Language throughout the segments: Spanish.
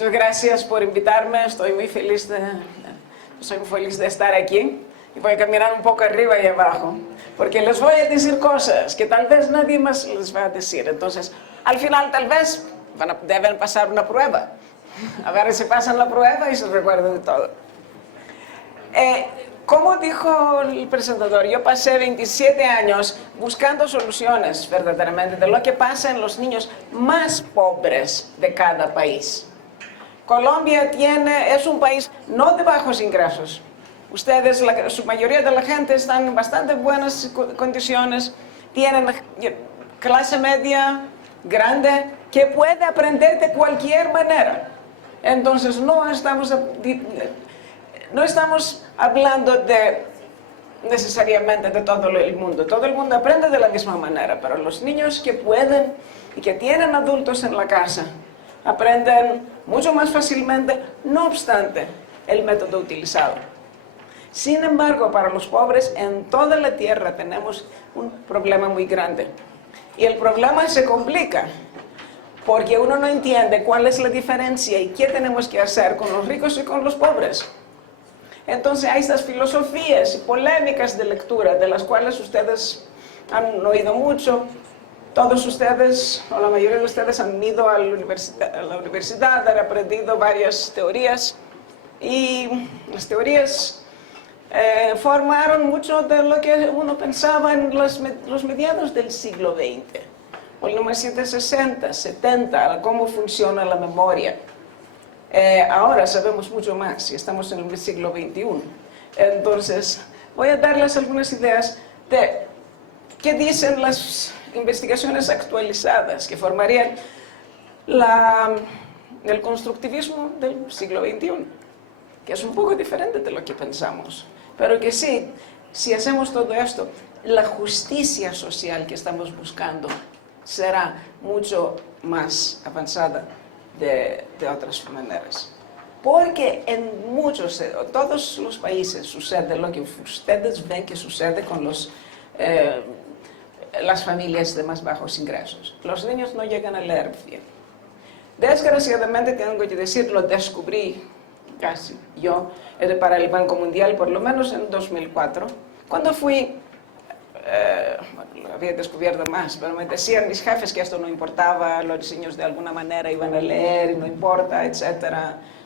Muchas gracias por invitarme. Estoy muy feliz de estar aquí. Y voy a caminar un poco arriba y abajo, porque les voy a decir cosas que tal vez nadie más les va a decir. Entonces, al final tal vez deben pasar una prueba. A ver si pasan la prueba y se recuerdan de todo. Como dijo el presentador, yo pasé 27 años buscando soluciones verdaderamente de lo que pasa en los niños más pobres de cada país. Colombia es un país no de bajos ingresos. Ustedes, su mayoría de la gente están en bastante buenas condiciones, tienen clase media grande que puede aprender de cualquier manera. Entonces no estamos hablando necesariamente de todo el mundo. Todo el mundo aprende de la misma manera, pero los niños que pueden y que tienen adultos en la casa aprenden mucho más fácilmente, no obstante el método utilizado. Sin embargo, para los pobres en toda la tierra tenemos un problema muy grande. Y el problema se complica porque uno no entiende cuál es la diferencia y qué tenemos que hacer con los ricos y con los pobres. Entonces hay estas filosofías y polémicas de lectura de las cuales ustedes han oído mucho. Todos ustedes, o la mayoría de ustedes, han ido a la universidad, han aprendido varias teorías. Y las teorías formaron mucho de lo que uno pensaba en los mediados del siglo XX, o en 1960, 70, cómo funciona la memoria. Ahora sabemos mucho más y estamos en el siglo XXI. Entonces, voy a darles algunas ideas de qué dicen las investigaciones actualizadas que formarían el constructivismo del siglo XXI, que es un poco diferente de lo que pensamos, pero que sí, si hacemos todo esto, la justicia social que estamos buscando será mucho más avanzada de otras maneras. Porque en todos los países sucede lo que ustedes ven que sucede con las familias de más bajos ingresos. Los niños no llegan a leer bien. Desgraciadamente, tengo que decir, lo descubrí casi yo para el Banco Mundial, por lo menos en 2004, cuando fui, lo había descubierto más, pero me decían mis jefes que esto no importaba, los niños de alguna manera iban a leer, no importa, etc.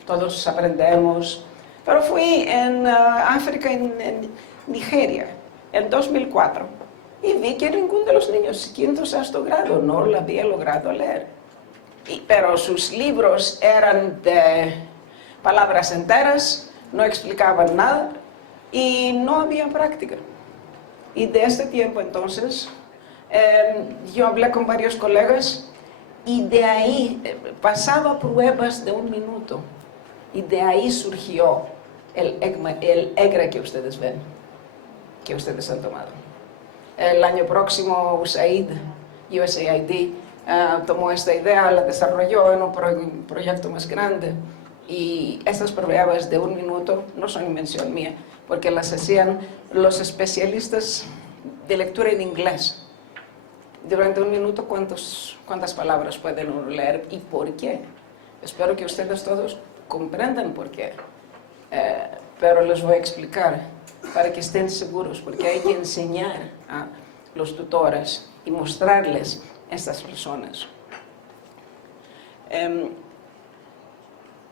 Todos aprendemos. Pero fui en África, en Nigeria, en 2004, y vi que ninguno de los niños quinto o sexto grado no lo había logrado leer. Pero sus libros eran de palabras enteras, no explicaban nada y no había práctica. Y de este tiempo entonces, yo hablé con varios colegas y de ahí pasaba pruebas de 1 minuto y de ahí surgió el EGRA que ustedes ven, que ustedes han tomado. El año próximo USAID tomó esta idea, la desarrolló en un proyecto más grande. Y estas pruebas de 1 minuto no son invención mía, porque las hacían los especialistas de lectura en inglés. Durante 1 minuto, ¿cuántas palabras pueden uno leer y por qué? Espero que ustedes todos comprendan por qué. Pero les voy a explicar para que estén seguros, porque hay que enseñar a los tutores y mostrarles estas personas.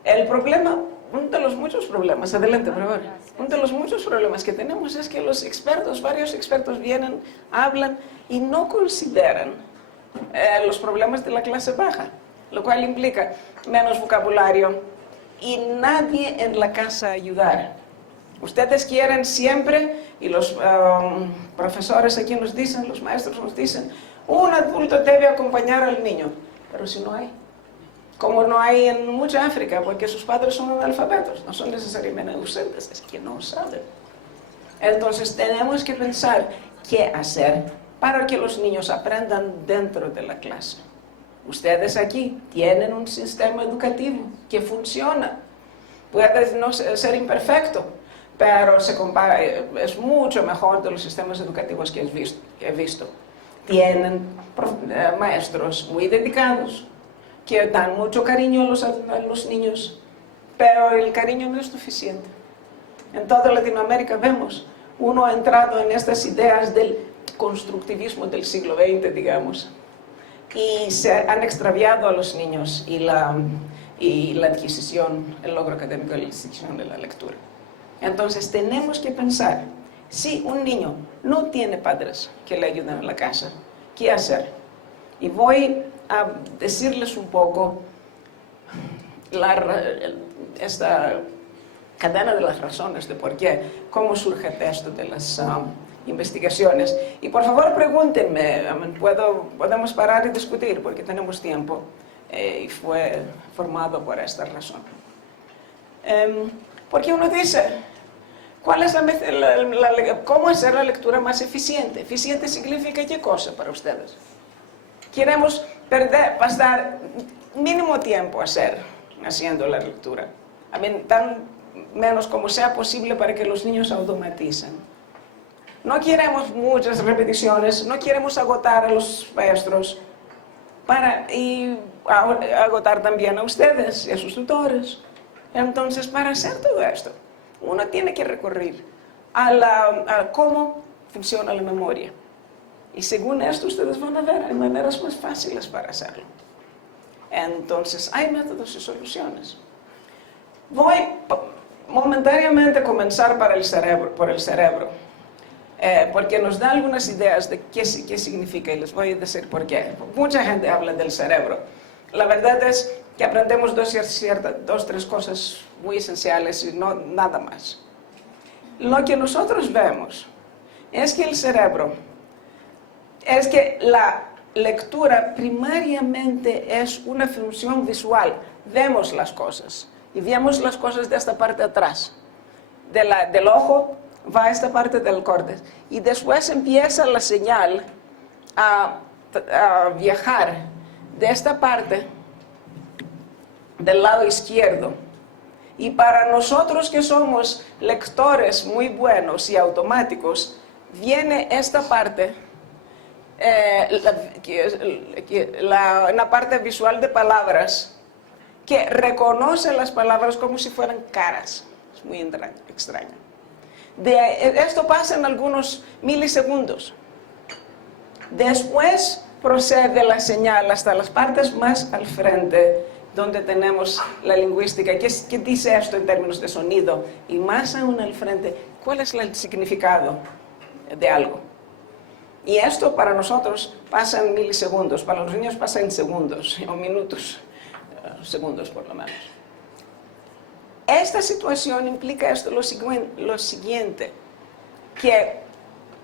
El problema, uno de los muchos problemas, adelante, por favor. Uno de los muchos problemas que tenemos es que los expertos, varios expertos vienen, hablan y no consideran los problemas de la clase baja, lo cual implica menos vocabulario y nadie en la casa ayudar. Ustedes quieren siempre, y los profesores aquí nos dicen, los maestros nos dicen, un adulto debe acompañar al niño, pero si no hay. Como no hay en mucha África, porque sus padres son analfabetos, no son necesariamente ausentes, es que no saben. Entonces tenemos que pensar qué hacer para que los niños aprendan dentro de la clase. Ustedes aquí tienen un sistema educativo que funciona. Puede no ser imperfecto, pero es mucho mejor de los sistemas educativos que he visto. Tienen maestros muy dedicados, que dan mucho cariño a los niños, pero el cariño no es suficiente. En toda Latinoamérica vemos, uno ha entrado en estas ideas del constructivismo del siglo XX, digamos, y se han extraviado a los niños y la adquisición, el logro académico de la adquisición de la lectura. Entonces tenemos que pensar, si un niño no tiene padres que le ayuden en la casa, ¿qué hacer? Y voy a decirles un poco esta cadena de las razones de por qué, cómo surge esto de las investigaciones. Y por favor pregúntenme, podemos parar y discutir porque tenemos tiempo y fue formado por esta razón. Porque uno dice, ¿cuál es ¿cómo hacer la lectura más eficiente? ¿Eficiente significa qué cosa para ustedes? Queremos pasar mínimo tiempo haciendo la lectura. Tan menos como sea posible para que los niños automaticen. No queremos muchas repeticiones, no queremos agotar a los maestros y agotar también a ustedes y a sus tutores. Entonces, para hacer todo esto, uno tiene que recurrir a cómo funciona la memoria. Y según esto, ustedes van a ver, hay maneras más fáciles para hacerlo. Entonces, hay métodos y soluciones. Voy momentáneamente a comenzar por el cerebro, porque nos da algunas ideas de qué significa, y les voy a decir por qué. Mucha gente habla del cerebro. La verdad es que aprendemos dos, tres cosas muy esenciales y no nada más. Lo que nosotros vemos es que el cerebro, es que la lectura primariamente es una función visual. Vemos las cosas y vemos las cosas de esta parte de atrás. Del ojo va a esta parte del córtex y después empieza la señal a viajar de esta parte del lado izquierdo. Y para nosotros que somos lectores muy buenos y automáticos, viene esta parte, una parte visual de palabras, que reconoce las palabras como si fueran caras. Es muy extraño. Esto pasa en algunos milisegundos. Después procede la señal hasta las partes más al frente, donde tenemos la lingüística. ¿Qué dice esto en términos de sonido? Y más aún al frente, ¿cuál es el significado de algo? Y esto para nosotros pasa en milisegundos, para los niños pasa en segundos o minutos, segundos por lo menos. Esta situación implica lo siguiente, que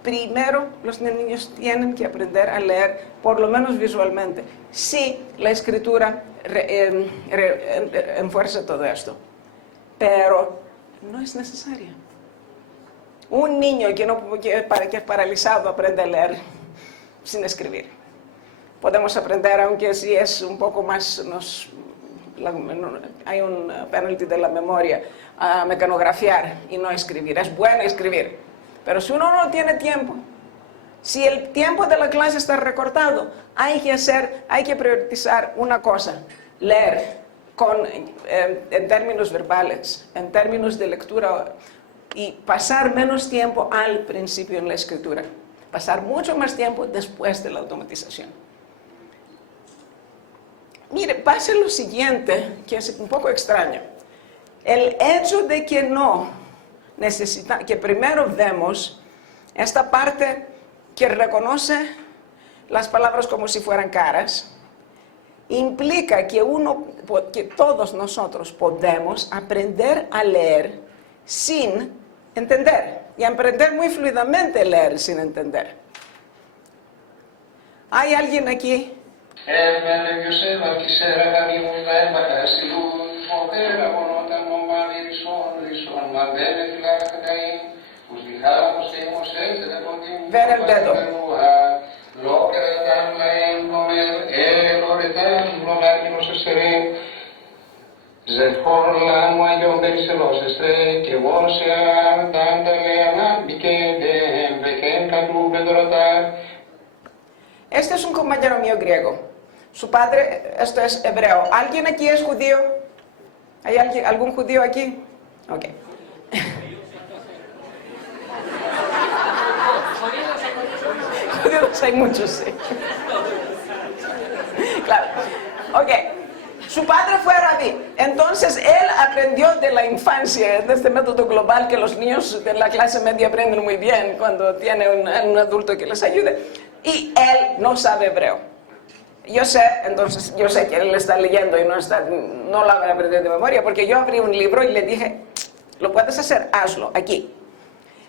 primero los niños tienen que aprender a leer, por lo menos visualmente, si la escritura enfuerza todo esto. Pero no es necesario. Un niño que es paralizado aprende a leer sin escribir. Podemos aprender, aunque sí es un poco más, hay un penalty de la memoria, a mecanografiar y no escribir. Es bueno escribir, pero si uno no tiene tiempo, si el tiempo de la clase está recortado, hay que priorizar una cosa: leer en términos verbales, en términos de lectura, y pasar menos tiempo al principio en la escritura, pasar mucho más tiempo después de la automatización. Mire, pasa lo siguiente, que es un poco extraño. El hecho de que que primero vemos esta parte que reconoce las palabras como si fueran caras, implica que todos nosotros podemos aprender a leer sin entender, y aprender muy fluidamente a leer sin entender. ¿Hay alguien aquí? Ver el dedo. Este es un compañero mío griego. Su padre, esto es hebreo. ¿Alguien aquí es judío? ¿Hay algún judío aquí? Ok. Judíos hay muchos, sí. Claro. Ok. Su padre fue rabí. Entonces, él aprendió de la infancia, de este método global que los niños de la clase media aprenden muy bien cuando tienen un adulto que les ayude. Y él no sabe hebreo. Yo sé que él está leyendo y no lo habrá aprendido de memoria, porque yo abrí un libro y le dije, lo puedes hacer, hazlo, aquí.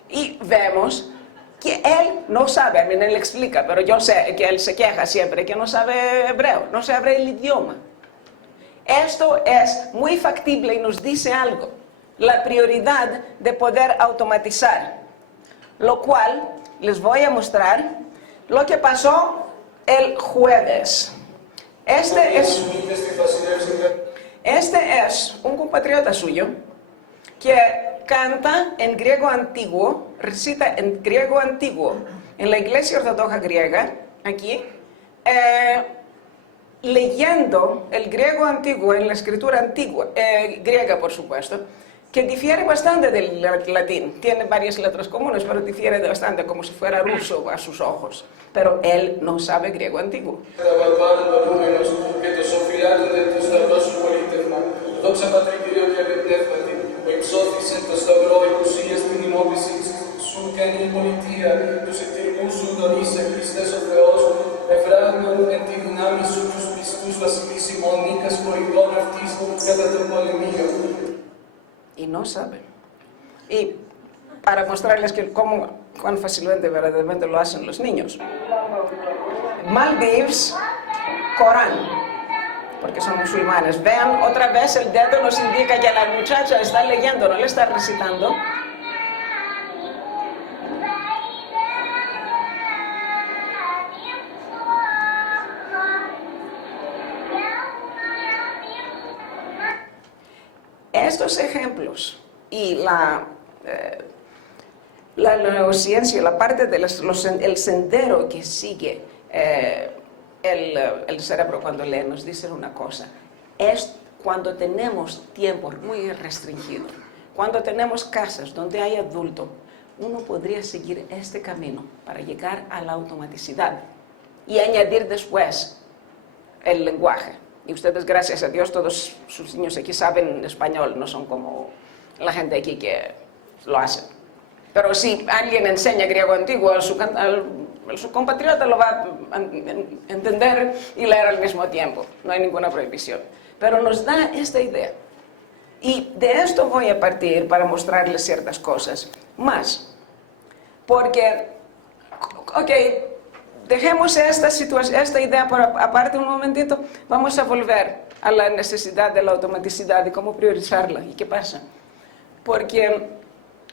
Y vemos que él no sabe, a mí él explica, pero yo sé que él se queja siempre que no sabe hebreo, no sabe el idioma. Esto es muy factible y nos dice algo, la prioridad de poder automatizar, lo cual les voy a mostrar lo que pasó el jueves. Este es un compatriota suyo que canta en griego antiguo, recita en griego antiguo en la iglesia ortodoxa griega, aquí, leyendo el griego antiguo en la escritura antigua, griega por supuesto, que difiere bastante del latín. Tiene varias letras comunes, pero difiere bastante, como si fuera ruso a sus ojos. Pero él no sabe griego antiguo. Y no saben. Y para mostrarles cuán fácilmente verdaderamente lo hacen los niños. Maldives, Corán, porque son musulmanes. Vean, otra vez el dedo nos indica que la muchacha está leyendo, no le está recitando. Estos ejemplos y la neurociencia, la parte del sendero que sigue el cerebro cuando lee, nos dicen una cosa, es cuando tenemos tiempo muy restringido, cuando tenemos casas donde hay adulto, uno podría seguir este camino para llegar a la automaticidad y añadir después el lenguaje. Y ustedes, gracias a Dios, todos sus niños aquí saben español, no son como la gente aquí que lo hace. Pero si alguien enseña griego antiguo, su compatriota lo va a entender y leer al mismo tiempo. No hay ninguna prohibición. Pero nos da esta idea. Y de esto voy a partir para mostrarles ciertas cosas más. Porque, ok, dejemos esta idea aparte un momentito, vamos a volver a la necesidad de la automaticidad y cómo priorizarla. ¿Y qué pasa? Porque,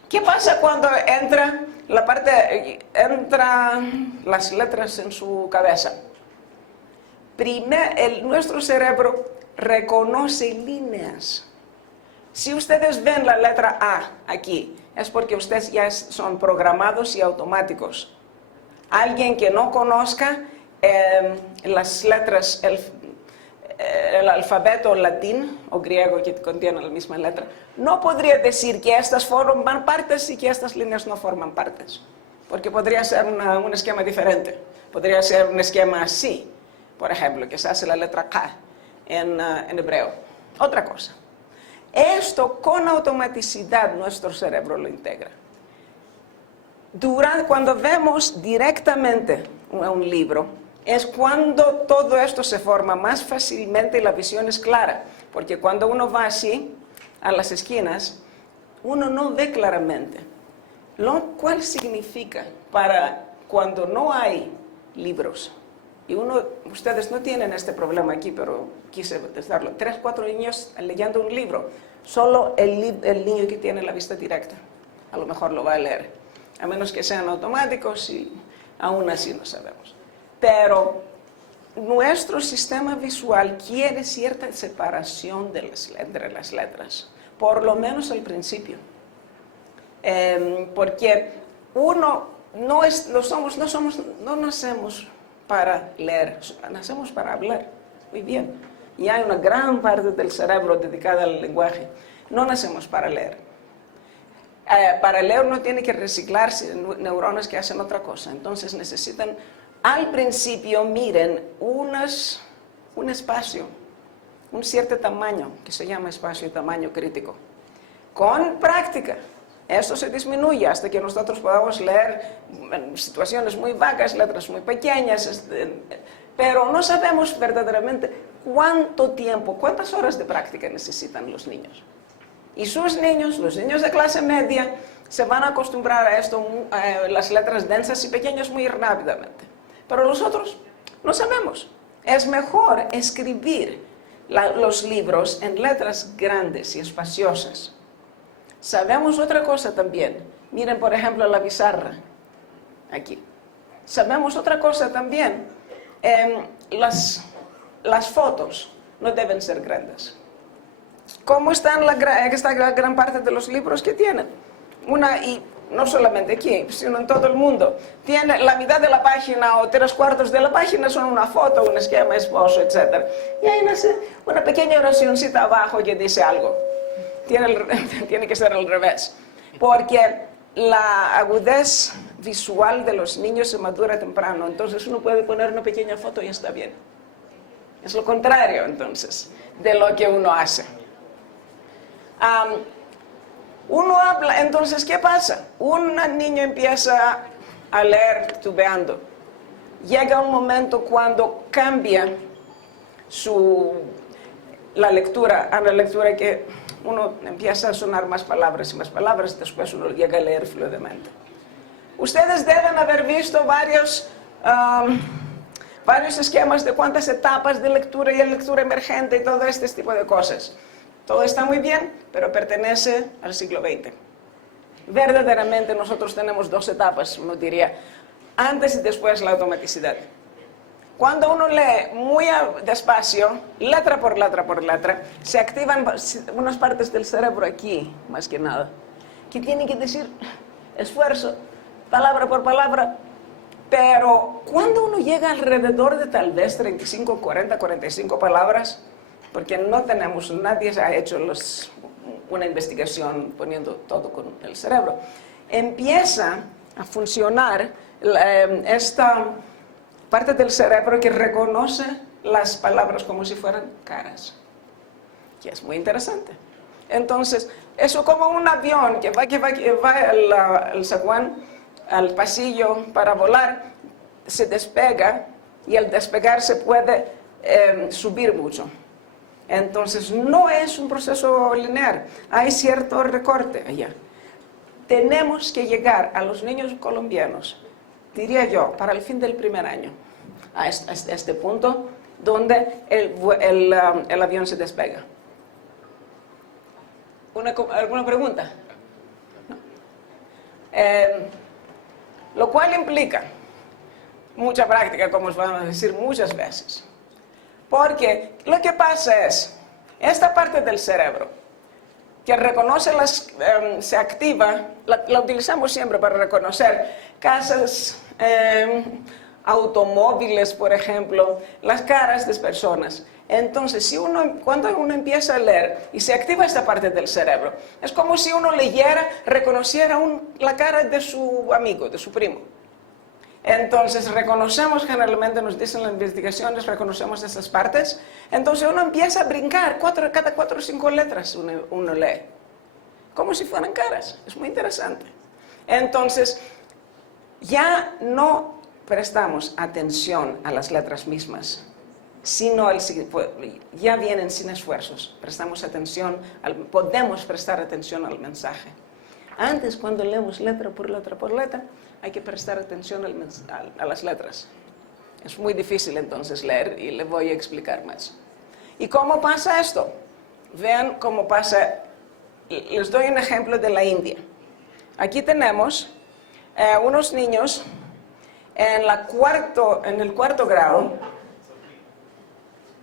¿qué pasa cuando entran las letras en su cabeza? Nuestro cerebro reconoce líneas. Si ustedes ven la letra A aquí, es porque ustedes ya son programados y automáticos. Alguien que no conozca las letras, el alfabeto latín o griego que contiene la misma letra, no podría decir que estas forman partes y que estas líneas no forman partes, porque podría ser un esquema diferente. Podría ser un esquema así, por ejemplo, que se hace la letra K en hebreo. Otra cosa. Esto con automaticidad nuestro cerebro lo integra. Cuando vemos directamente un libro, es cuando todo esto se forma más fácilmente y la visión es clara. Porque cuando uno va así, a las esquinas, uno no ve claramente. Lo cual significa, para cuando no hay libros, y ustedes no tienen este problema aquí, pero quise testarlo, 3, 4 niños leyendo un libro, solo el niño que tiene la vista directa, a lo mejor lo va a leer, a menos que sean automáticos y aún así no sabemos. Pero nuestro sistema visual quiere cierta separación entre las letras, por lo menos al principio. Porque uno no nacemos para leer, nacemos para hablar. Muy bien. Y hay una gran parte del cerebro dedicada al lenguaje. No nacemos para leer. Para leer uno tiene que reciclarse neuronas que hacen otra cosa. Entonces necesitan, al principio, miren, un espacio, un cierto tamaño, que se llama espacio y tamaño crítico. Con práctica, esto se disminuye hasta que nosotros podamos leer en situaciones muy vagas, letras muy pequeñas, pero no sabemos verdaderamente cuánto tiempo, cuántas horas de práctica necesitan los niños. Y sus niños, los niños de clase media, se van a acostumbrar a esto, las letras densas y pequeñas muy rápidamente. Pero los otros no sabemos. Es mejor escribir los libros en letras grandes y espaciosas. Sabemos otra cosa también. Miren, por ejemplo, la pizarra. Aquí. Sabemos otra cosa también. Las fotos no deben ser grandes. ¿Cómo están esta gran parte de los libros que tienen? Y no solamente aquí, sino en todo el mundo. Tiene la mitad de la página o 3/4 de la página son una foto, un esquema, esposo, etc. Y hay una pequeña oracióncita abajo que dice algo. Tiene que ser al revés. Porque la agudez visual de los niños se madura temprano. Entonces uno puede poner una pequeña foto y está bien. Es lo contrario, entonces, de lo que uno hace. Uno habla, entonces, ¿qué pasa? Un niño empieza a leer titubeando. Llega un momento cuando cambia la lectura a la lectura que uno empieza a sonar más palabras y más palabras, después uno llega a leer fluidamente. Ustedes deben haber visto varios esquemas de cuántas etapas de lectura y lectura emergente y todo este tipo de cosas. Todo está muy bien, pero pertenece al siglo XX. Verdaderamente nosotros tenemos 2 etapas, uno diría, antes y después la automaticidad. Cuando uno lee muy despacio, letra por letra, se activan unas partes del cerebro aquí, más que nada, que tienen que decir esfuerzo, palabra por palabra. Pero cuando uno llega alrededor de tal vez 35, 40, 45 palabras, porque nadie ha hecho una investigación poniendo todo con el cerebro, empieza a funcionar esta parte del cerebro que reconoce las palabras como si fueran caras, que es muy interesante. Entonces, eso como un avión que va al zaguán, al pasillo para volar, se despega y al despegar se puede subir mucho. Entonces, no es un proceso lineal, hay cierto recorte allá. Tenemos que llegar a los niños colombianos, diría yo, para el fin del primer año, a este punto donde el avión se despega. ¿Alguna pregunta? ¿No? Lo cual implica mucha práctica, como os vamos a decir muchas veces. Porque lo que pasa es, esta parte del cerebro que reconoce se activa, la utilizamos siempre para reconocer casas, automóviles, por ejemplo, las caras de personas. Entonces, cuando uno empieza a leer y se activa esta parte del cerebro, es como si uno leyera, reconociera la cara de su amigo, de su primo. Entonces reconocemos, generalmente nos dicen las investigaciones, reconocemos esas partes. Entonces uno empieza a brincar, cada 4 o 5 letras uno lee, como si fueran caras. Es muy interesante. Entonces ya no prestamos atención a las letras mismas, sino ya vienen sin esfuerzos. Podemos prestar atención al mensaje. Antes, cuando leemos letra por letra, hay que prestar atención a las letras. Es muy difícil entonces leer y le voy a explicar más. ¿Y cómo pasa esto? Vean cómo pasa. Les doy un ejemplo de la India. Aquí tenemos unos niños en el cuarto grado.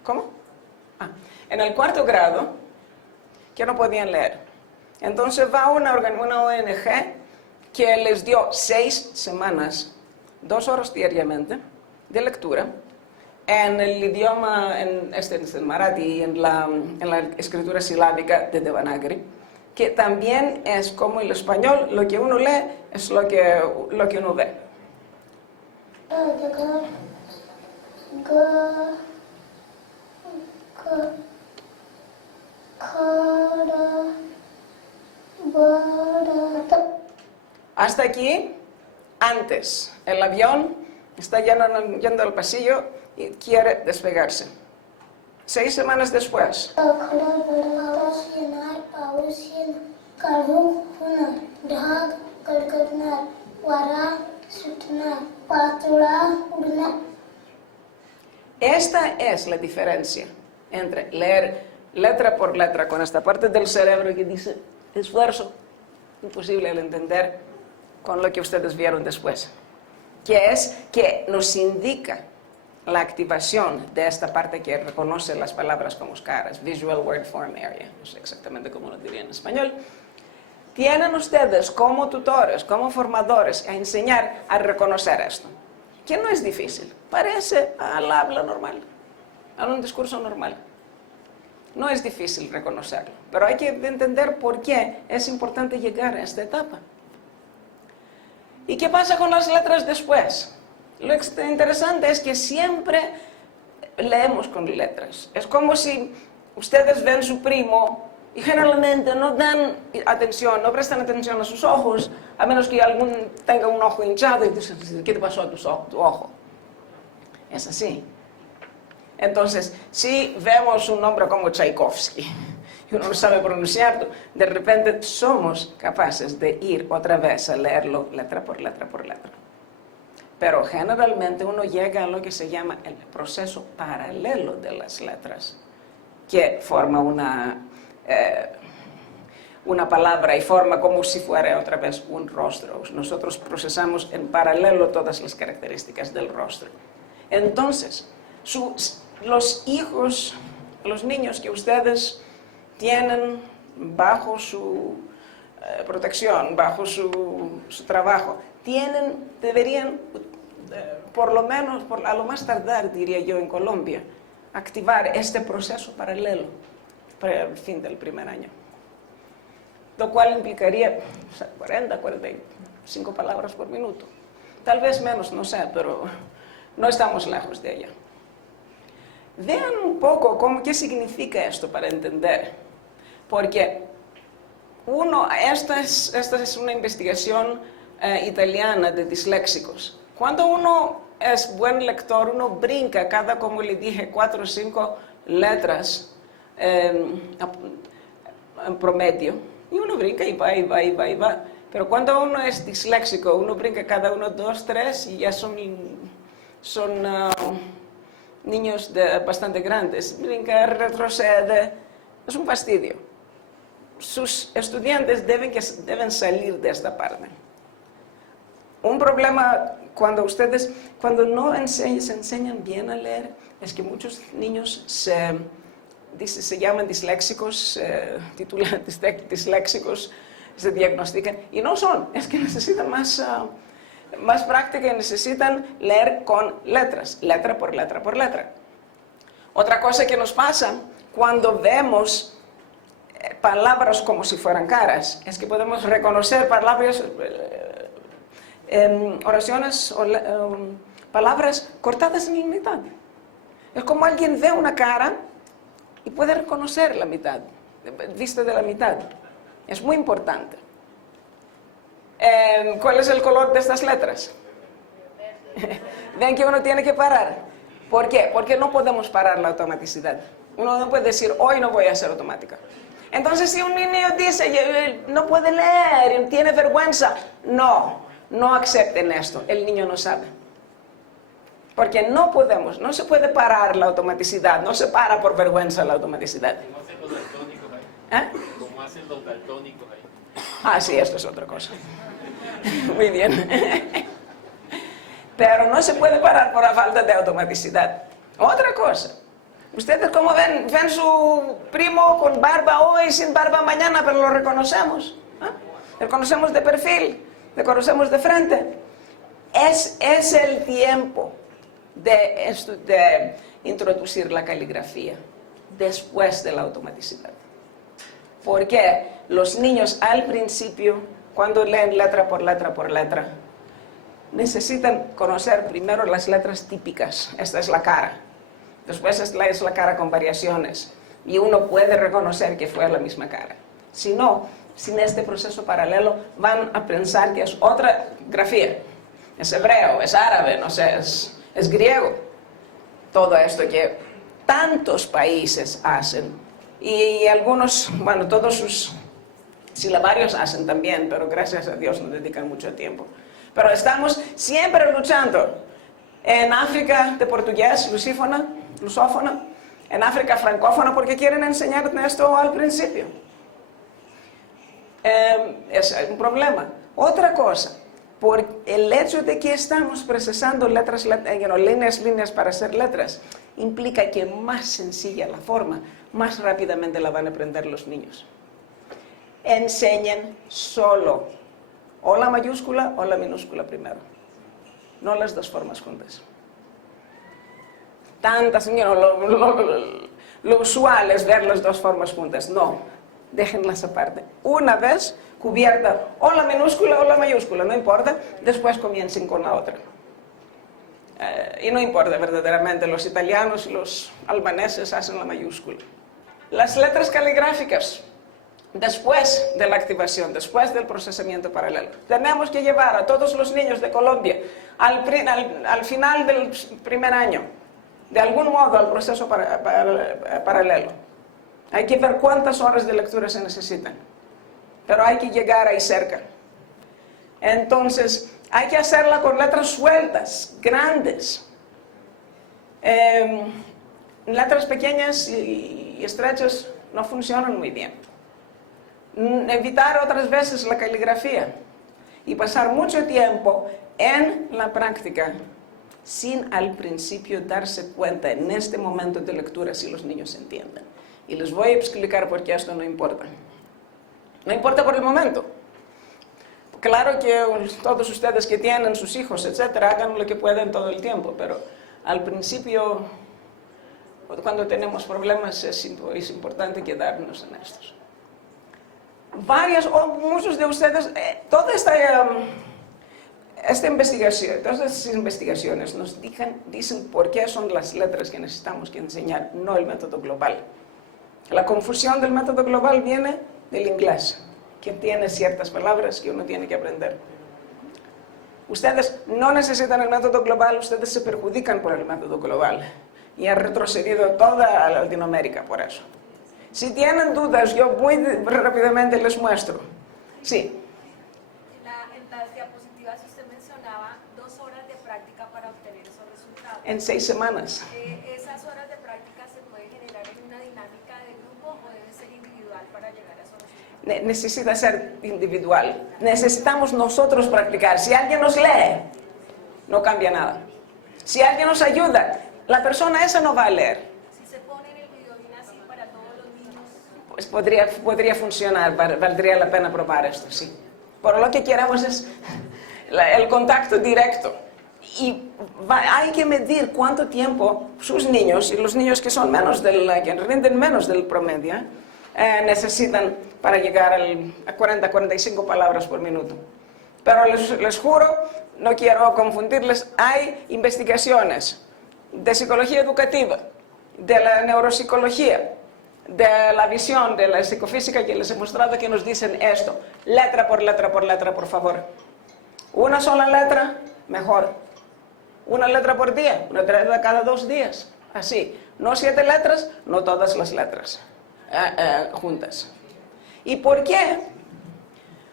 ¿Cómo? En el 4º grado que no podían leer. Entonces va una ONG que les dio 6 semanas, 2 horas diariamente de lectura, en el idioma, en el Marathi, en la escritura silábica de Devanagari, que también es como el español, lo que uno lee es lo que uno ve. Hasta aquí, antes, el avión está yendo al pasillo y quiere despegarse. 6 semanas después. Esta es la diferencia entre leer letra por letra con esta parte del cerebro que dice esfuerzo, imposible de entender, con lo que ustedes vieron después, que es que nos indica la activación de esta parte que reconoce las palabras como caras, Visual Word Form Area, no sé exactamente cómo lo diría en español. Tienen ustedes como tutores, como formadores, a enseñar a reconocer esto, que no es difícil, parece al habla normal, a un discurso normal. No es difícil reconocerlo, pero hay que entender por qué es importante llegar a esta etapa. ¿Y qué pasa con las letras después? Lo interesante es que siempre leemos con letras. Es como si ustedes ven a su primo y generalmente no dan atención, no prestan atención a sus ojos, a menos que alguno tenga un ojo hinchado y dicen, ¿qué te pasó a tu ojo? Es así. Entonces, si vemos un nombre como Tchaikovsky y uno no sabe pronunciarlo, de repente somos capaces de ir otra vez a leerlo letra por letra por letra. Pero generalmente uno llega a lo que se llama el proceso paralelo de las letras, que forma una palabra y forma como si fuera otra vez un rostro. Nosotros procesamos en paralelo todas las características del rostro. Entonces, los hijos, los niños que ustedes tienen bajo su protección, bajo su trabajo, deberían, por lo menos, a lo más tardar, diría yo, en Colombia, activar este proceso paralelo para el fin del primer año. Lo cual implicaría 40, 45 palabras por minuto. Tal vez menos, no sé, pero no estamos lejos de ella. Vean un poco qué significa esto para entender. Porque esta es una investigación italiana de disléxicos. Cuando uno es buen lector, uno brinca cada, como le dije, 4 o 5 letras en promedio. Y uno brinca y va, y va, y va, y va. Pero cuando uno es disléxico, uno brinca cada 1, 2, 3 y ya son niños bastante grandes. Brinca, retrocede, es un fastidio. Sus estudiantes deben salir de esta parte. Un problema cuando no se enseñan bien a leer es que muchos niños se llaman disléxicos, se titulan disléxicos, se diagnostican y no son, es que necesitan más práctica y necesitan leer con letras, letra por letra por letra. Otra cosa que nos pasa cuando vemos palabras como si fueran caras es que podemos reconocer palabras, oraciones o palabras cortadas en la mitad. Es como alguien ve una cara y puede reconocer la mitad, vista de la mitad. Es muy importante. ¿Cuál es el color de estas letras? Ven que uno tiene que parar. ¿Por qué? Porque no podemos parar la automaticidad. Uno no puede decir, hoy no voy a ser automática. Entonces, si un niño dice, no puede leer, tiene vergüenza, no acepten esto, el niño no sabe. Porque no se puede parar la automaticidad, no se para por vergüenza la automaticidad. ¿Cómo hacen los daltónicos ahí? ¿Cómo hacen los daltónicos ahí? Sí, esto es otra cosa. Muy bien. Pero no se puede parar por la falta de automaticidad. Otra cosa. Ustedes como ven su primo con barba hoy, sin barba mañana, pero lo reconocemos. Lo conocemos de perfil, lo conocemos de frente. Es el tiempo de introducir la caligrafía después de la automaticidad. Porque los niños al principio, cuando leen letra por letra por letra, necesitan conocer primero las letras típicas. Esta es la cara. Después es la cara con variaciones. Y uno puede reconocer que fue la misma cara. Si no, sin este proceso paralelo, van a pensar que es otra grafía. Es hebreo, es árabe, no sé, es griego. Todo esto que tantos países hacen. Y algunos, bueno, todos sus silabarios hacen también, pero gracias a Dios no dedican mucho tiempo. Pero estamos siempre luchando. En África de portugués, lusófona, en África francófona, porque quieren enseñar esto al principio. Es un problema. Otra cosa, por el hecho de que estamos procesando líneas para hacer letras, implica que más sencilla la forma, más rápidamente la van a aprender los niños. Enseñen solo o la mayúscula o la minúscula primero, no las dos formas juntas. Lo usual es ver las dos formas juntas, no, déjenlas aparte. Una vez cubierta o la minúscula o la mayúscula, no importa, después comiencen con la otra. Y no importa verdaderamente, los italianos y los albaneses hacen la mayúscula. Las letras caligráficas, después de la activación, después del procesamiento paralelo, tenemos que llevar a todos los niños de Colombia al final del primer año, de algún modo, al proceso paralelo. Hay que ver cuántas horas de lectura se necesitan, pero hay que llegar ahí cerca. Entonces, hay que hacerla con letras sueltas, grandes. Letras pequeñas y estrechas no funcionan muy bien. Evitar otras veces la caligrafía y pasar mucho tiempo en la práctica sin al principio darse cuenta en este momento de lectura si los niños entienden. Y les voy a explicar por qué esto no importa. No importa por el momento. Claro que todos ustedes que tienen sus hijos, etcétera, hagan lo que pueden todo el tiempo, pero al principio, cuando tenemos problemas, es importante quedarnos en estos. Muchos de ustedes, todas estas investigaciones nos dicen por qué son las letras que necesitamos que enseñar, no el método global. La confusión del método global viene del inglés, que tiene ciertas palabras que uno tiene que aprender. Ustedes no necesitan el método global, ustedes se perjudican por el método global. Y ha retrocedido toda Latinoamérica por eso. Si tienen dudas, yo muy rápidamente les muestro. Sí. En las diapositivas usted mencionaba 2 horas de práctica para obtener esos resultados. En 6 semanas. ¿Esas horas de práctica se puede generar en una dinámica de grupo o debe ser individual para llegar a esos resultados? Necesita ser individual. Necesitamos nosotros practicar. Si alguien nos lee, no cambia nada. Si alguien nos ayuda, la persona esa no va a leer. Si se pone en el videoín así para todos los niños. Pues podría funcionar, valdría la pena probar esto, sí. Por lo que queremos es el contacto directo. Y hay que medir cuánto tiempo sus niños, y los niños que son que rinden menos del promedio, necesitan para llegar a 40-45 palabras por minuto. Pero les juro, no quiero confundirles, hay investigaciones de psicología educativa, de la neuropsicología, de la visión, de la psicofísica, que les he mostrado que nos dicen esto, letra por letra por letra, por favor. Una sola letra, mejor. Una letra por día, una letra cada 2 días, así. No 7 letras, no todas las letras juntas. ¿Y por qué?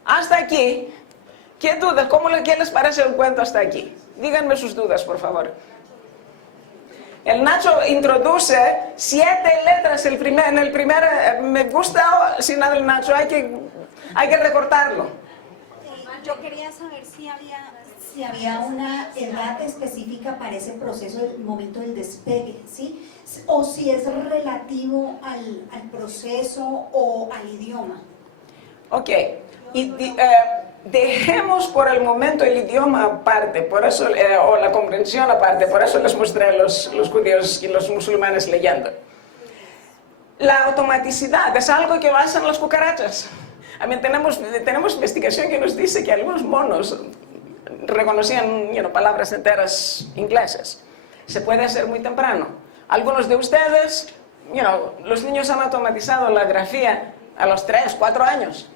Hasta aquí, ¿qué dudas? ¿Qué les parece el cuento hasta aquí? Díganme sus dudas, por favor. El Nacho introduce 7 letras en el primer, me gusta, sin nada el Nacho, hay que recortarlo. Yo quería saber si había una edad específica para ese proceso del momento del despegue, ¿sí? O si es relativo al proceso o al idioma. Ok, dejemos por el momento el idioma aparte, por eso, o la comprensión aparte, por eso les mostré los judíos y los musulmanes leyendo. La automaticidad es algo que basan las cucarachas. Tenemos investigación que nos dice que algunos monos reconocían palabras enteras inglesas. Se puede hacer muy temprano. Algunos de ustedes, los niños han automatizado la grafía a los 3, 4 años.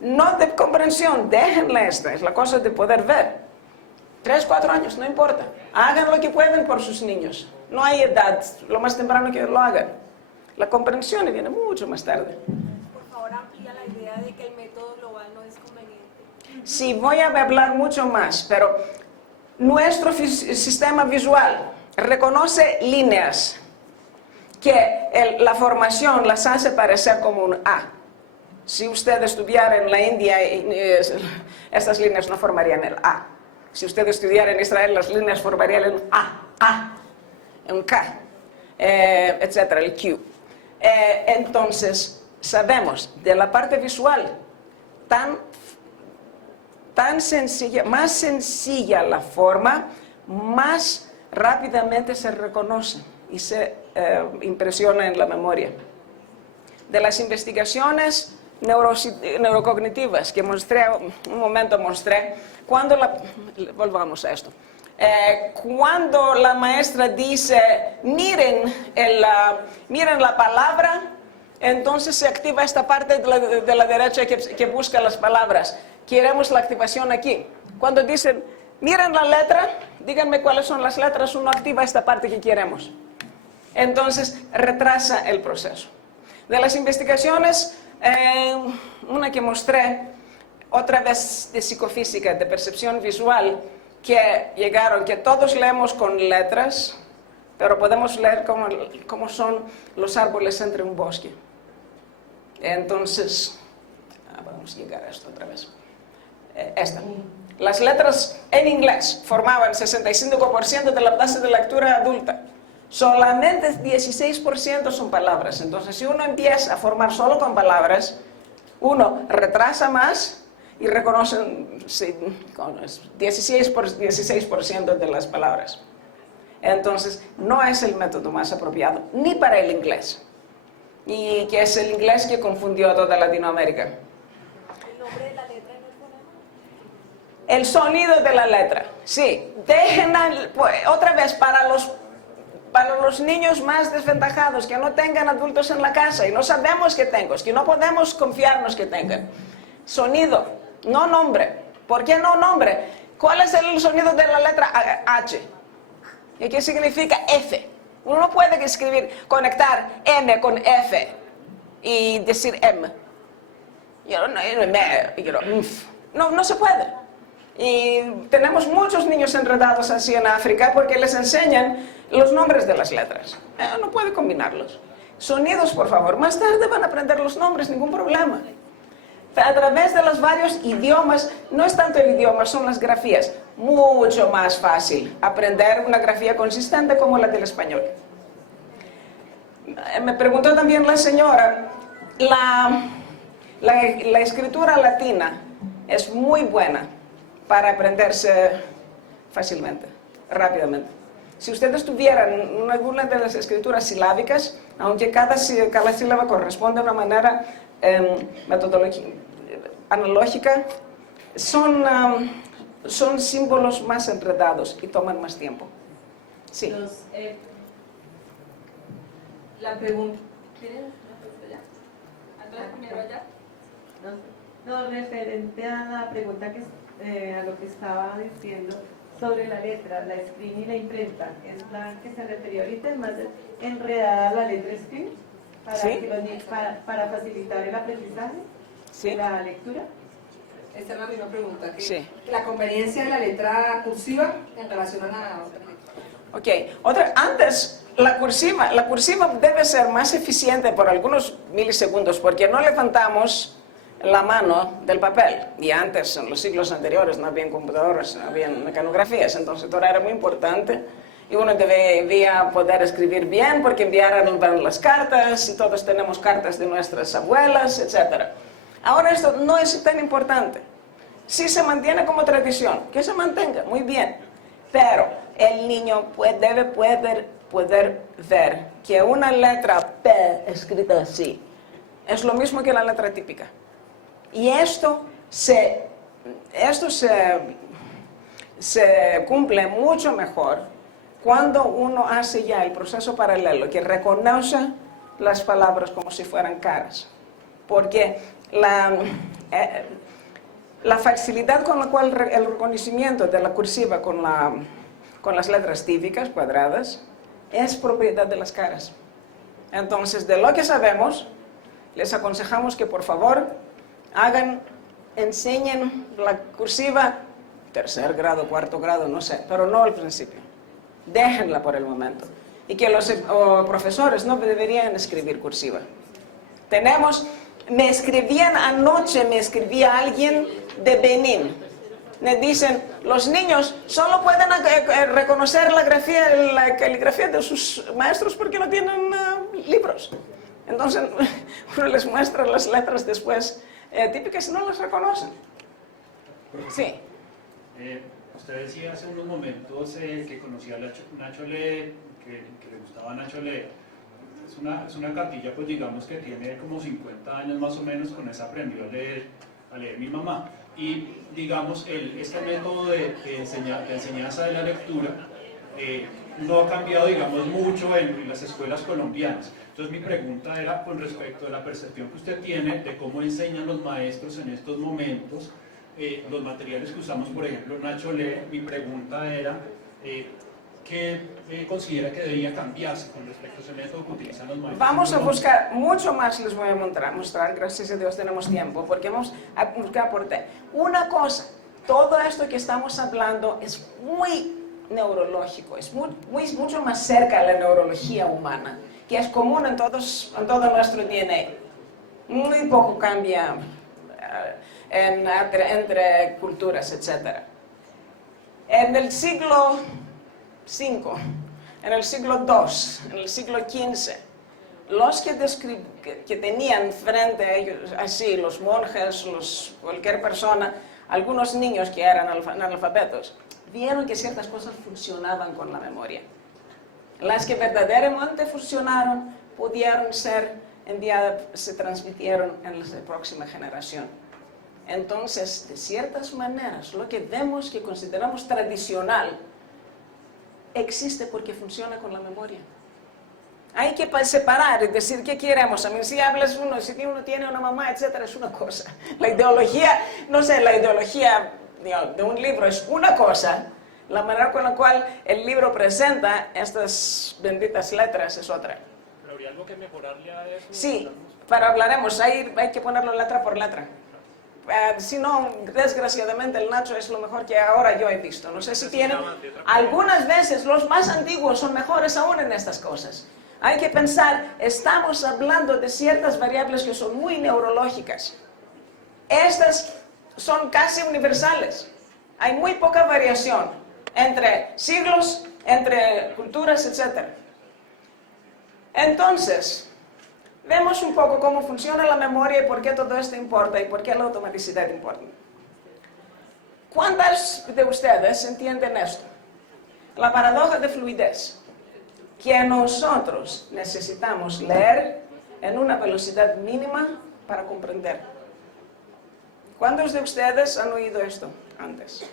No de comprensión, déjenle esta, es la cosa de poder ver. 3, 4 años, no importa. Hagan lo que pueden por sus niños. No hay edad, lo más temprano que lo hagan. La comprensión viene mucho más tarde. Por favor, amplía la idea de que el método global no es conveniente. Sí, voy a hablar mucho más, pero nuestro sistema visual reconoce líneas que la formación las hace parecer como un A. Si usted estudiara en la India, estas líneas no formarían el A. Si usted estudiara en Israel, las líneas formarían el A, un K, etcétera, el Q. Entonces, sabemos de la parte visual, tan sencilla, más sencilla la forma, más rápidamente se reconoce y se impresiona en la memoria. De las investigaciones neurocognitivas que mostré, volvamos a esto. Cuando la maestra dice, miren la palabra, entonces se activa esta parte de la derecha que busca las palabras. Queremos la activación aquí. Cuando dicen, miren la letra, díganme cuáles son las letras, uno activa esta parte que queremos. Entonces retrasa el proceso. De las investigaciones, una que mostré, otra vez de psicofísica, de percepción visual, que todos leemos con letras, pero podemos leer cómo son los árboles entre un bosque. Entonces, vamos a llegar a esto otra vez. Las letras en inglés formaban 65% de la base de lectura adulta. Solamente 16% son palabras. Entonces, si uno empieza a formar solo con palabras, uno retrasa más y reconoce 16% de las palabras. Entonces, no es el método más apropiado, ni para el inglés. Y que es el inglés que confundió a toda Latinoamérica. ¿El nombre de la letra en el fonema? El sonido de la letra, sí. Otra vez, para los niños más desventajados, que no tengan adultos en la casa y no sabemos que tengan, que no podemos confiarnos que tengan. Sonido, no nombre. ¿Por qué no nombre? ¿Cuál es el sonido de la letra H? ¿Y qué significa F? Uno no puede conectar M con F y decir M. No se puede. Y tenemos muchos niños enredados así en África porque les enseñan los nombres de las letras. No puede combinarlos. Sonidos, por favor. Más tarde van a aprender los nombres, ningún problema. A través de los varios idiomas, no es tanto el idioma, son las grafías. Mucho más fácil aprender una grafía consistente como la del español. Me preguntó también la señora, la escritura latina es muy buena para aprenderse fácilmente, rápidamente. Si ustedes tuvieran alguna de las escrituras silábicas, aunque cada sílaba corresponde a una manera analógica, son símbolos más enredados y toman más tiempo. Sí. La pregunta... ¿Tienes una pregunta ya? ¿Andrés primero allá? No, referente a la pregunta a lo que estaba diciendo sobre la letra, la screen y la imprenta, es la que se refería ahorita, es más enredada la letra screen para facilitar el aprendizaje de la lectura. Esta es la misma pregunta. Sí. La conveniencia de la letra cursiva en relación a la otra letra. Ok, antes la cursiva debe ser más eficiente por algunos milisegundos porque no levantamos la mano del papel. Y antes, en los siglos anteriores, no habían computadores, no habían mecanografías, entonces todo era muy importante. Y uno debía poder escribir bien porque enviaron las cartas y todos tenemos cartas de nuestras abuelas, etc. Ahora esto no es tan importante. Si se mantiene como tradición, que se mantenga, muy bien. Pero el niño debe poder ver que una letra P escrita así es lo mismo que la letra típica. Y esto se cumple mucho mejor cuando uno hace ya el proceso paralelo, que reconoce las palabras como si fueran caras. Porque la facilidad con la cual el reconocimiento de la cursiva con las letras típicas, cuadradas, es propiedad de las caras. Entonces, de lo que sabemos, les aconsejamos que por favor enseñen la cursiva, tercer grado, cuarto grado, no sé, pero no al principio. Déjenla por el momento. Y que los profesores no deberían escribir cursiva. Anoche me escribía alguien de Benín. Me dicen, los niños solo pueden reconocer la caligrafía de sus maestros porque no tienen libros. Entonces, uno les muestra las letras después típicas y no las reconocen. Sí. Usted decía hace unos momentos que conocía a Nacho Lee, que le gustaba Nacho Lee. Es una cartilla, pues digamos que tiene como 50 años más o menos, con esa aprendió a leer mi mamá. Y digamos, este método de enseñanza de la lectura no ha cambiado, digamos, mucho en las escuelas colombianas. Entonces mi pregunta era con respecto a la percepción que usted tiene de cómo enseñan los maestros en estos momentos, los materiales que usamos, por ejemplo, Nacho Lee. Mi pregunta era, ¿qué considera que debería cambiarse con respecto a ese método que utilizan los maestros? Vamos a buscar mucho más, les voy a mostrar, gracias a Dios tenemos tiempo, porque vamos a buscar por té. Una cosa, todo esto que estamos hablando es muy neurológico, es mucho más cerca de la neurología humana, que es común en todo nuestro DNA. Muy poco cambia entre culturas, etc. En el siglo V, en el siglo II, en el siglo XV, los que tenían frente a ellos, así, los monjes, cualquier persona, algunos niños que eran analfabetos, vieron que ciertas cosas funcionaban con la memoria. Las que verdaderamente funcionaron pudieron ser enviadas, se transmitieron en la próxima generación. Entonces, de ciertas maneras, lo que vemos, que consideramos tradicional, existe porque funciona con la memoria. Hay que separar y decir qué queremos. A mí, si uno tiene una mamá, etcétera, es una cosa. La ideología, no sé, la ideología de un libro es una cosa. La manera con la cual el libro presenta estas benditas letras es otra. ¿Pero habría algo que mejorarle a eso? Sí, pero hablaremos. Hay que ponerlo letra por letra. Si no, desgraciadamente el Nacho es lo mejor que ahora yo he visto. No sé si tienen... Algunas veces los más antiguos son mejores aún en estas cosas. Hay que pensar, estamos hablando de ciertas variables que son muy neurológicas. Estas son casi universales. Hay muy poca variación entre siglos, entre culturas, etc. Entonces, vemos un poco cómo funciona la memoria y por qué todo esto importa y por qué la automaticidad importa. ¿Cuántas de ustedes entienden esto? La paradoja de fluidez. Que nosotros necesitamos leer en una velocidad mínima para comprender. ¿Cuántos de ustedes han oído esto antes?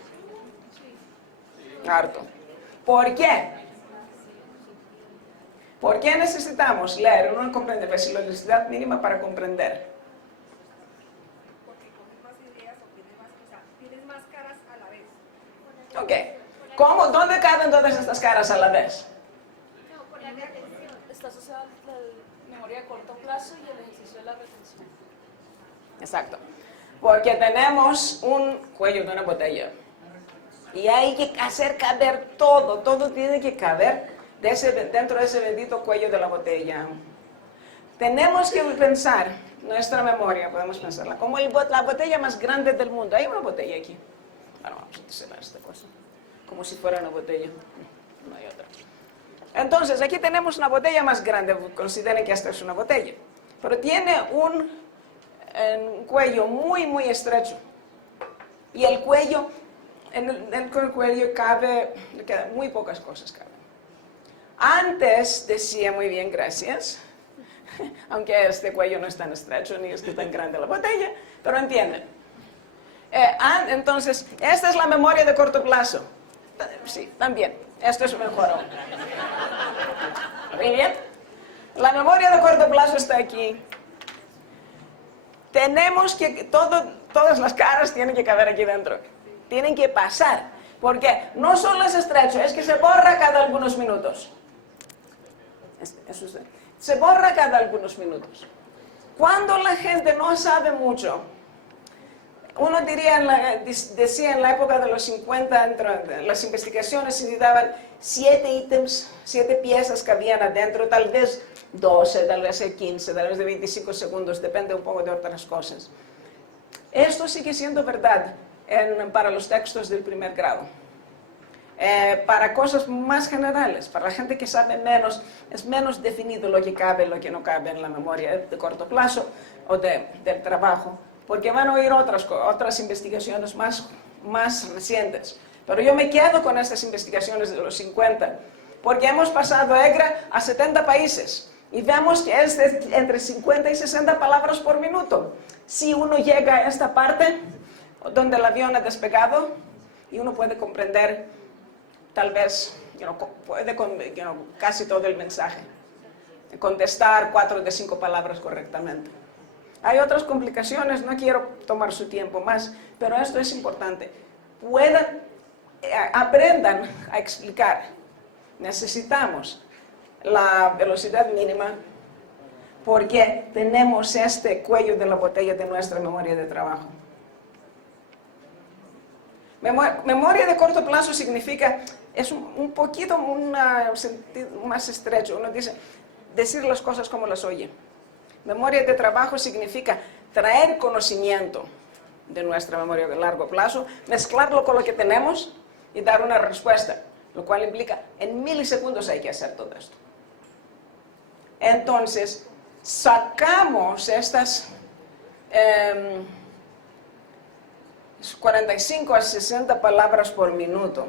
Harto. ¿Por qué? ¿Por qué necesitamos leer en una velocidad mínima para comprender? Porque coges más ideas o tienes más caras a la vez. Ok. ¿Cómo? ¿Dónde caben todas estas caras a la vez? No, por la retención. Está asociada la memoria de corto plazo y el ejercicio de la retención. Exacto. Porque tenemos un cuello de una botella. Y hay que hacer caber todo. Todo tiene que caber dentro de ese bendito cuello de la botella. Tenemos que pensar, nuestra memoria, podemos pensarla, como la botella más grande del mundo. Hay una botella aquí. Bueno, vamos a hacer esta cosa. Como si fuera una botella. No hay otra. Entonces, aquí tenemos una botella más grande. Consideren que esta es una botella. Pero tiene un cuello muy, muy estrecho. Y el cuello, dentro del cuello le quedan muy pocas cosas. Antes decía muy bien gracias, aunque este cuello no es tan estrecho ni es tan grande la botella, pero entienden. Entonces, esta es la memoria de corto plazo. Sí, también. Esto es mejor aún. ¿Muy bien? La memoria de corto plazo está aquí. Tenemos que, todas las caras tienen que caber aquí dentro. Tienen que pasar. Porque no solo es estrecho, es que se borra cada algunos minutos. Se borra cada algunos minutos. Cuando la gente no sabe mucho, uno diría, decía en la época de los 50, las investigaciones se daban 7 ítems, 7 piezas que habían adentro, tal vez 12, tal vez 15, tal vez de 25 segundos, depende un poco de otras cosas. Esto sigue siendo verdad para los textos del primer grado. Para cosas más generales, para la gente que sabe menos, es menos definido lo que cabe y lo que no cabe en la memoria de corto plazo o del trabajo, porque van a oír otras investigaciones más recientes. Pero yo me quedo con estas investigaciones de los 50, porque hemos pasado EGRA a 70 países y vemos que es entre 50 y 60 palabras por minuto. Si uno llega a esta parte donde el avión ha despegado y uno puede comprender tal vez casi todo el mensaje, contestar 4 de 5 palabras correctamente. Hay otras complicaciones, no quiero tomar su tiempo más, pero esto es importante. Aprendan a explicar. Necesitamos la velocidad mínima porque tenemos este cuello de la botella de nuestra memoria de trabajo. Memoria de corto plazo significa, es un poquito un sentido más estrecho. Uno dice, decir las cosas como las oye. Memoria de trabajo significa traer conocimiento de nuestra memoria de largo plazo, mezclarlo con lo que tenemos y dar una respuesta, lo cual implica en milisegundos hay que hacer todo esto. Entonces, sacamos estas 45 a 60 palabras por minuto.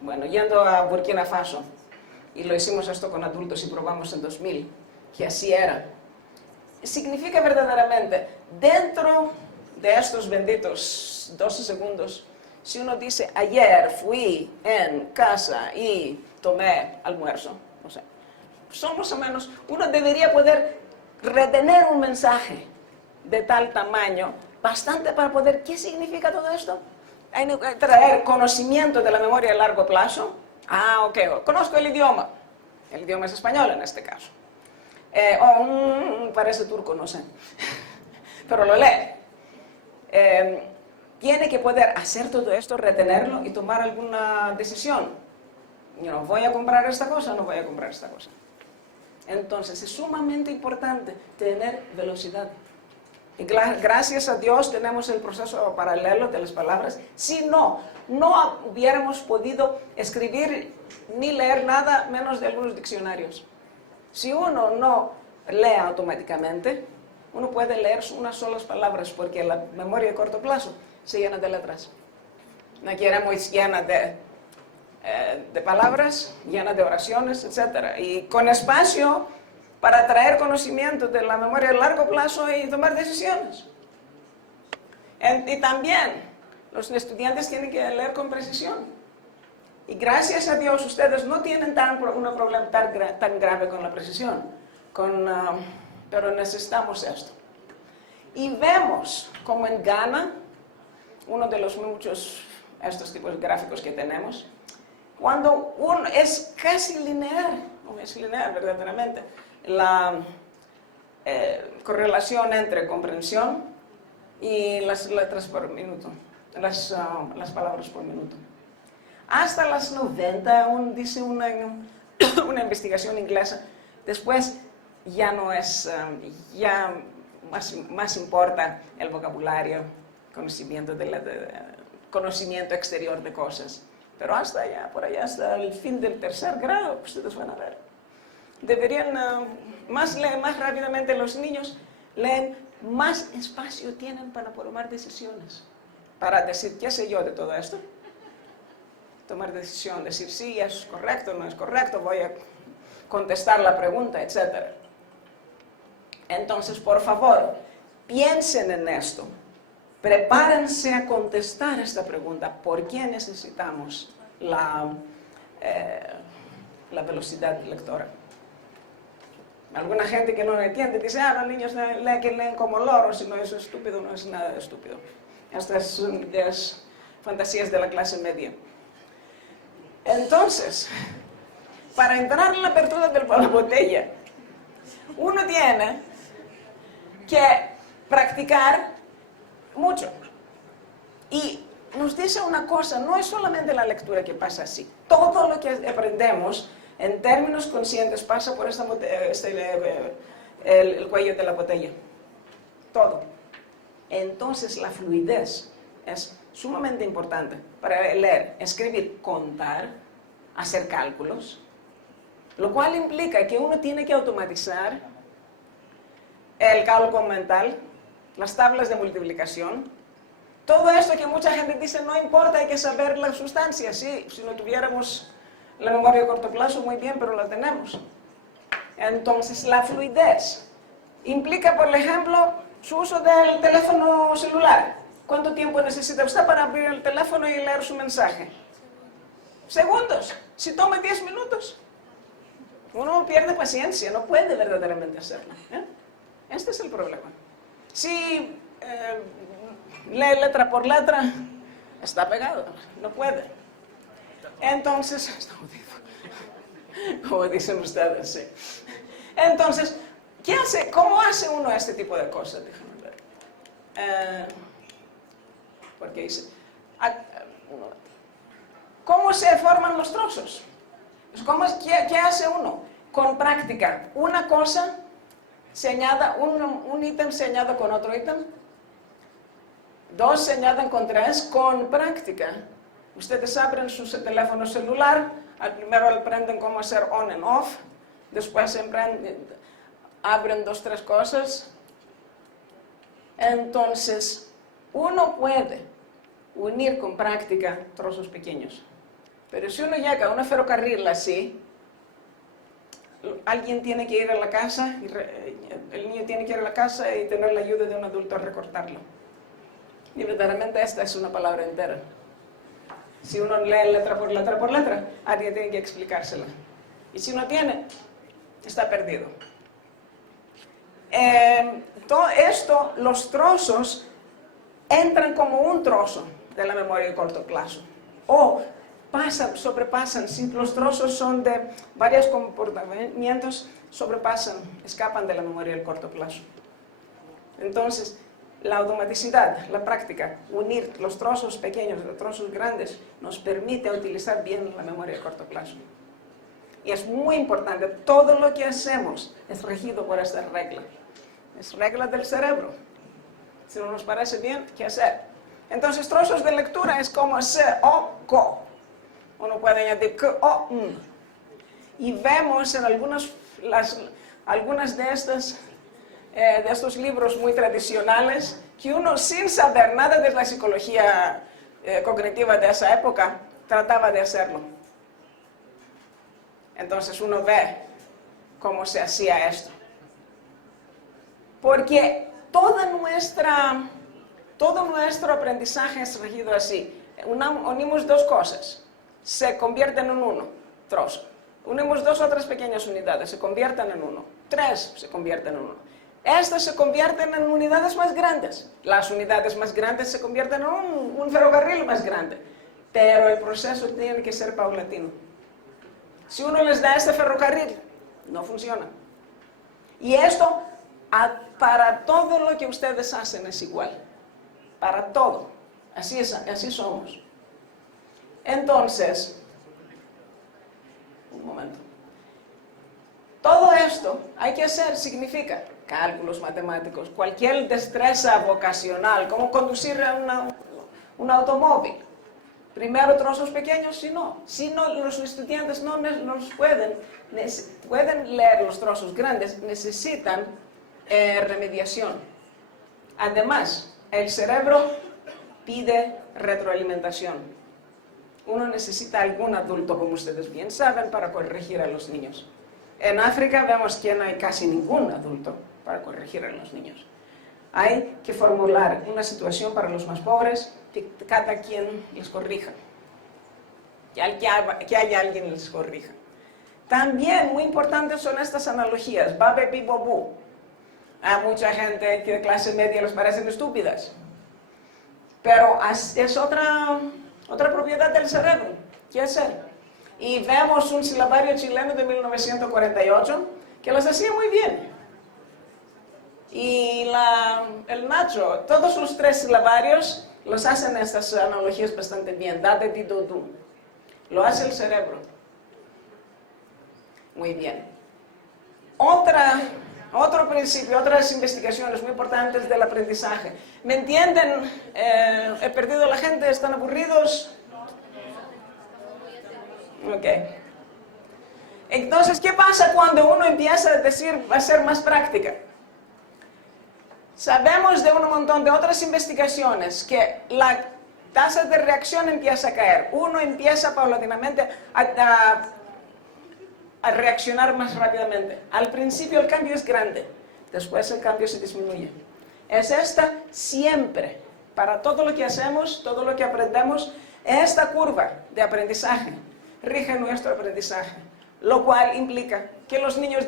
Bueno, yendo a Burkina Faso, y lo hicimos esto con adultos y probamos en 2000, que así era. Significa verdaderamente, dentro de estos benditos 12 segundos, si uno dice, ayer fui en casa y tomé almuerzo, o sea, son más o menos, uno debería poder retener un mensaje de tal tamaño, bastante para poder, ¿qué significa todo esto? Hay que traer conocimiento de la memoria a largo plazo. Ok, conozco el idioma es español en este caso. Parece turco, no sé, pero lo lee. Tiene que poder hacer todo esto, retenerlo y tomar alguna decisión. ¿Voy a comprar esta cosa o no voy a comprar esta cosa? Entonces es sumamente importante tener velocidad. Y gracias a Dios tenemos el proceso paralelo de las palabras. Si no hubiéramos podido escribir ni leer nada menos de algunos diccionarios. Si uno no lee automáticamente, uno puede leer unas solas palabras porque la memoria de corto plazo se llena de letras. No queremos llena de palabras, llena de oraciones, etc. Y con espacio para traer conocimiento de la memoria a largo plazo y tomar decisiones. Y también los estudiantes tienen que leer con precisión. Y gracias a Dios ustedes no tienen un problema tan grave con la precisión, pero necesitamos esto. Y vemos como en Ghana, uno de los muchos estos tipos de gráficos que tenemos, cuando uno es casi lineal, o es lineal verdaderamente, la correlación entre comprensión y las letras por minuto, las palabras por minuto. Hasta las 90, dice una investigación inglesa, después ya no es, ya más importa el vocabulario, conocimiento exterior de cosas. Pero hasta allá, por allá, hasta el fin del tercer grado, ustedes van a ver. Deberían más rápidamente los niños leen, más espacio tienen para tomar decisiones. para decir qué sé yo de todo esto. Tomar decisión, decir sí, es correcto, no es correcto, voy a contestar la pregunta, etc. Entonces, por favor, piensen en esto. Prepárense a contestar esta pregunta. ¿Por qué necesitamos la velocidad lectora? Alguna gente que no lo entiende dice, los niños leen como loros, y no es estúpido, no es nada estúpido. Estas son ideas, fantasías de la clase media. Entonces, para entrar en la apertura de la botella, uno tiene que practicar mucho. Y nos dice una cosa, no es solamente la lectura que pasa así. Todo lo que aprendemos en términos conscientes pasa por el cuello de la botella. Todo. Entonces la fluidez es sumamente importante para leer, escribir, contar, hacer cálculos, lo cual implica que uno tiene que automatizar el cálculo mental, las tablas de multiplicación, todo esto que mucha gente dice no importa, hay que saber la sustancia. Sí, si no tuviéramos la memoria a corto plazo, muy bien, pero la tenemos. Entonces la fluidez implica, por ejemplo, su uso del teléfono celular. ¿Cuánto tiempo necesita usted para abrir el teléfono y leer su mensaje? Segundos. Si toma 10 minutos. Uno pierde paciencia, no puede verdaderamente hacerlo. Este es el problema. Si lee letra por letra, está pegado, no puede. Entonces, como dicen ustedes, sí. Entonces, ¿qué hace? ¿Cómo hace uno este tipo de cosas? Déjame ver. Porque dice, ¿cómo se forman los trozos? ¿Qué hace uno? Con práctica. Una cosa se añade, un ítem se añade con otro ítem, dos se añaden con tres, con práctica. Ustedes abren su teléfono celular, primero aprenden cómo hacer on and off, después abren 2 o 3 cosas. Entonces, uno puede unir con práctica trozos pequeños. Pero si uno llega a una ferrocarril así, alguien tiene que ir a la casa, el niño tiene que ir a la casa y tener la ayuda de un adulto a recortarlo. Y verdaderamente esta es una palabra entera. Si uno lee letra por letra, alguien tiene que explicársela. Y si no tiene, está perdido. Todo esto, los trozos entran como un trozo de la memoria de corto plazo. O sobrepasan, si los trozos son de varios comportamientos, escapan de la memoria del corto plazo. Entonces, la automaticidad, la práctica, unir los trozos pequeños a los trozos grandes, nos permite utilizar bien la memoria de corto plazo. Y es muy importante, todo lo que hacemos es regido por esta regla. Es regla del cerebro. Si no nos parece bien, ¿qué hacer? Entonces, trozos de lectura es como se, o, co. Uno puede añadir que, o, n. Y vemos en algunas de estos libros muy tradicionales que uno, sin saber nada de la psicología cognitiva de esa época, trataba de hacerlo. Entonces uno ve cómo se hacía esto. Porque todo nuestro aprendizaje es regido así. Unimos 2 cosas, se convierten en uno, trozo. Unimos 2 otras pequeñas unidades, se convierten en uno. 3 se convierten en uno. Estas se convierten en unidades más grandes. Las unidades más grandes se convierten en un ferrocarril más grande. Pero el proceso tiene que ser paulatino. Si uno les da este ferrocarril, no funciona. Y esto, para todo lo que ustedes hacen es igual. Para todo. Así somos. Entonces, un momento. Todo esto hay que hacer, significa cálculos matemáticos, cualquier destreza vocacional, como conducir un automóvil. Primero trozos pequeños, si no los estudiantes no los pueden leer los trozos grandes, necesitan remediación. Además, el cerebro pide retroalimentación. Uno necesita algún adulto, como ustedes bien saben, para corregir a los niños. En África vemos que no hay casi ningún adulto para corregir a los niños. Hay que formular una situación para los más pobres que cada quien les corrija. Que haya alguien que les corrija. También muy importantes son estas analogías. Babe, bi, bobu. A mucha gente que de clase media les parecen estúpidas. Pero es otra propiedad del cerebro. ¿Qué hacer? Y vemos un silabario chileno de 1948 que las hacía muy bien. Y el Nacho, todos los 3 silabarios los hacen estas analogías bastante bien. Date, di, do, du. Lo hace el cerebro. Muy bien. Otro principio, otras investigaciones muy importantes del aprendizaje. ¿Me entienden? ¿He perdido a la gente? ¿Están aburridos? Ok. Entonces, ¿qué pasa cuando uno empieza a hacer más práctica? Sabemos de un montón de otras investigaciones que la tasa de reacción empieza a caer. Uno empieza paulatinamente a reaccionar más rápidamente. Al principio el cambio es grande, después el cambio se disminuye. Es esta siempre, para todo lo que hacemos, todo lo que aprendemos, esta curva de aprendizaje rige nuestro aprendizaje, lo cual implica que los niños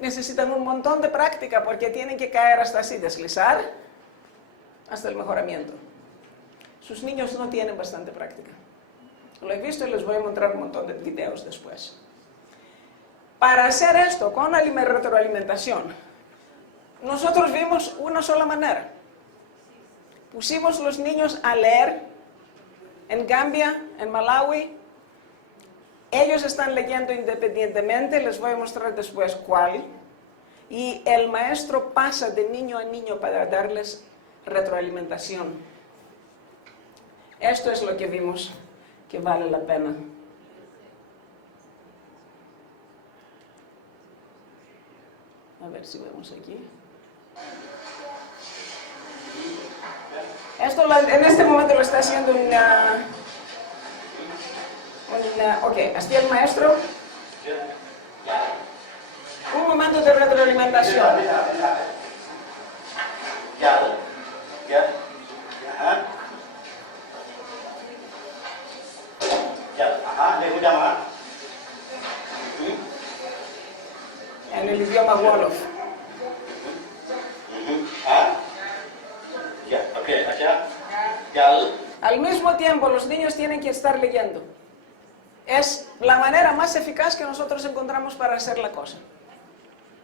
necesitan un montón de práctica porque tienen que caer hasta así, deslizar hasta el mejoramiento. Sus niños no tienen bastante práctica. Lo he visto y les voy a mostrar un montón de videos después. Para hacer esto con la retroalimentación, nosotros vimos una sola manera. Pusimos los niños a leer en Gambia, en Malawi. Ellos están leyendo independientemente, les voy a mostrar después cuál. Y el maestro pasa de niño a niño para darles retroalimentación. Esto es lo que vimos que vale la pena. A ver si vemos aquí. Esto en este momento lo está haciendo ok, así el maestro. Un momento de retroalimentación. En el idioma Wolof. Al mismo tiempo, los niños tienen que estar leyendo. Es la manera más eficaz que nosotros encontramos para hacer la cosa.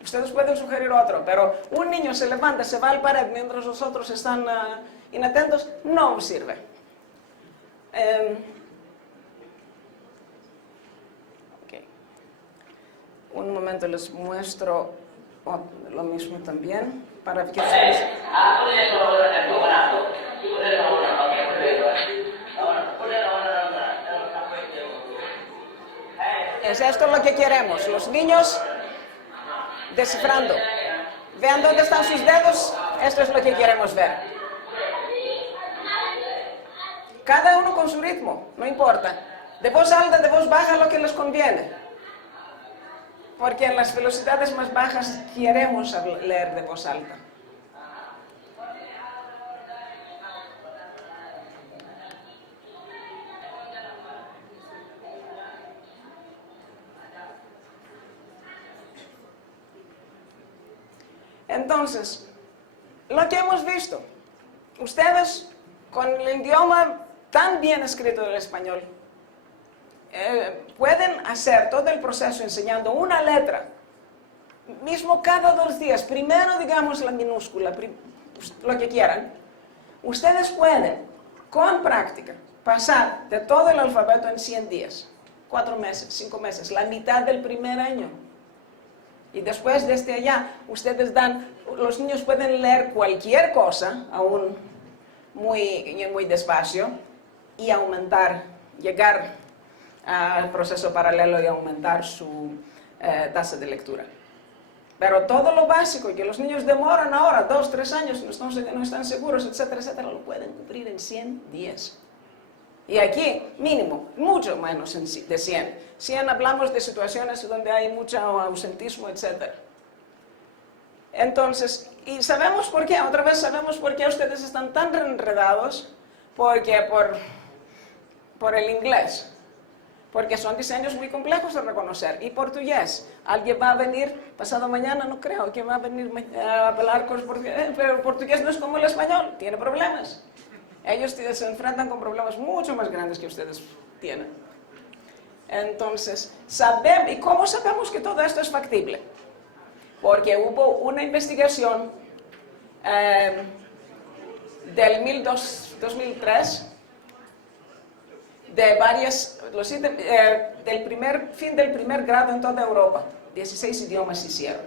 Ustedes pueden sugerir otro, pero un niño se levanta, se va al pared mientras los otros están inatentos, no sirve. Okay. Un momento les muestro lo mismo también, para que ustedes... Es esto lo que queremos, los niños descifrando. Vean dónde están sus dedos, esto es lo que queremos ver. Cada uno con su ritmo, no importa. De voz alta, de voz baja, lo que les conviene. Porque en las velocidades más bajas queremos leer de voz alta. Entonces, lo que hemos visto, ustedes con el idioma tan bien escrito del español, pueden hacer todo el proceso enseñando una letra, mismo cada 2 días, primero digamos la minúscula, lo que quieran. Ustedes pueden, con práctica, pasar de todo el alfabeto en 100 días, 4 meses, 5 meses, la mitad del primer año. Y después, desde allá, los niños pueden leer cualquier cosa, aún muy despacio, y llegar al proceso paralelo y aumentar su tasa de lectura. Pero todo lo básico que los niños demoran ahora 2, 3 años, no están seguros, etcétera, etcétera, lo pueden cumplir en 100 días. Y aquí, mínimo, mucho menos de 100. 100 hablamos de situaciones donde hay mucho ausentismo, etcétera. Entonces, y sabemos por qué, otra vez sabemos por qué ustedes están tan enredados, porque por el inglés, porque son diseños muy complejos de reconocer, y portugués. Alguien va a venir pasado mañana, no creo, que va a venir a hablar con portugués, pero el portugués no es como el español, tiene problemas. Ellos se enfrentan con problemas mucho más grandes que ustedes tienen. Entonces, ¿y cómo sabemos que todo esto es factible? Porque hubo una investigación del 2003 de del primer grado en toda Europa. 16 idiomas se hicieron.